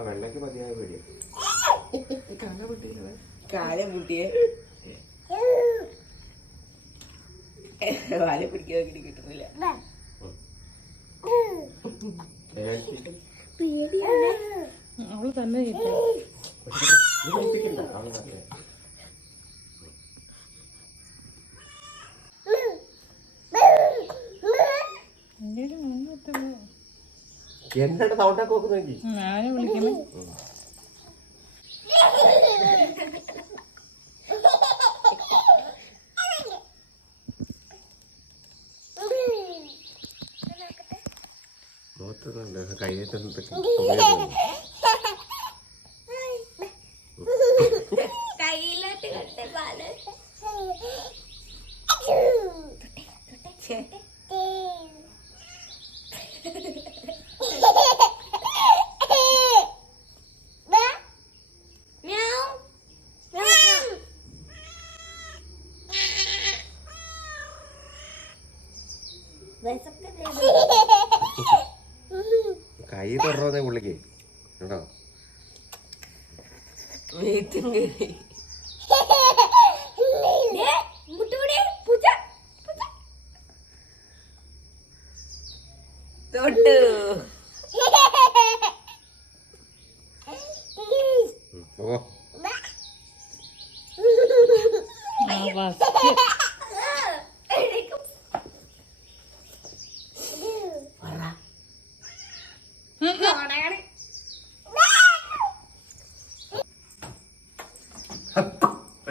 ആ വെള്ളക്ക് മതിയായ പേടിയാ. കാല കുട്ടിയെ വാല പിടിക്കാൻ കിട്ടി കിട്ടുന്നില്ല. അവൾ തന്നെ കിട്ടും എന്താണ് സൗണ്ടൊക്കെ നോക്കി ഞാനെ കയ്യിലോട്ട് കട്ടെ പാൽ. Meow. കൈ തുറന്നേ പുള്ളിക്ക്. കേട്ടോ Oh, my God. തൊട്ടു ഓ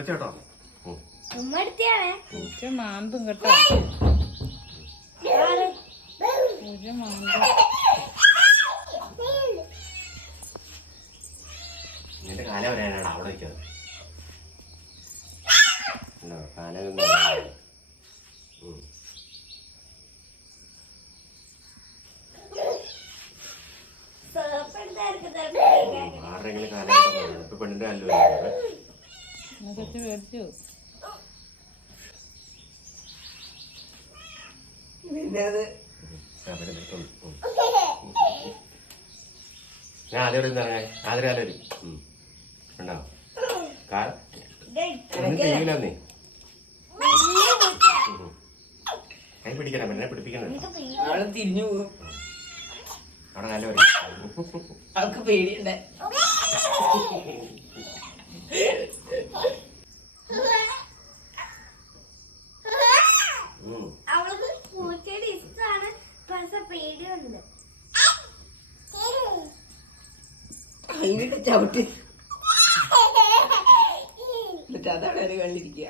വെച്ചോട്ടോ. മാന്തും കേട്ടോ. നിന്റെ കാല വരാനാണ് അവിടെ നിൽക്കുന്നത്? കാല. ആരുടെയെങ്കിലും കാല. ഇപ്പൊ പെണ്ണിന്റെ കാലിൽ വരുന്നത് കൊച്ചു മേടിച്ചു. ഞാൻ ആദ്യം ഇവിടെ നിന്നിറങ്ങാൻ ആദ്യം കാലം വരും. ഉം. ഉണ്ടോ കാല ഒന്നും ചെയ്യൂല നീ. കൈ പിടിക്കണം എന്നെ പിടിപ്പിക്കണം തിരിഞ്ഞു പോകും അവിടെ നല്ല പറയും അവൾക്ക് പേടിയുണ്ട്. അതിനിട്ട് ചവിട്ടി. എന്നിട്ട് അതവിടെ ഒരു കണ്ടിരിക്കുക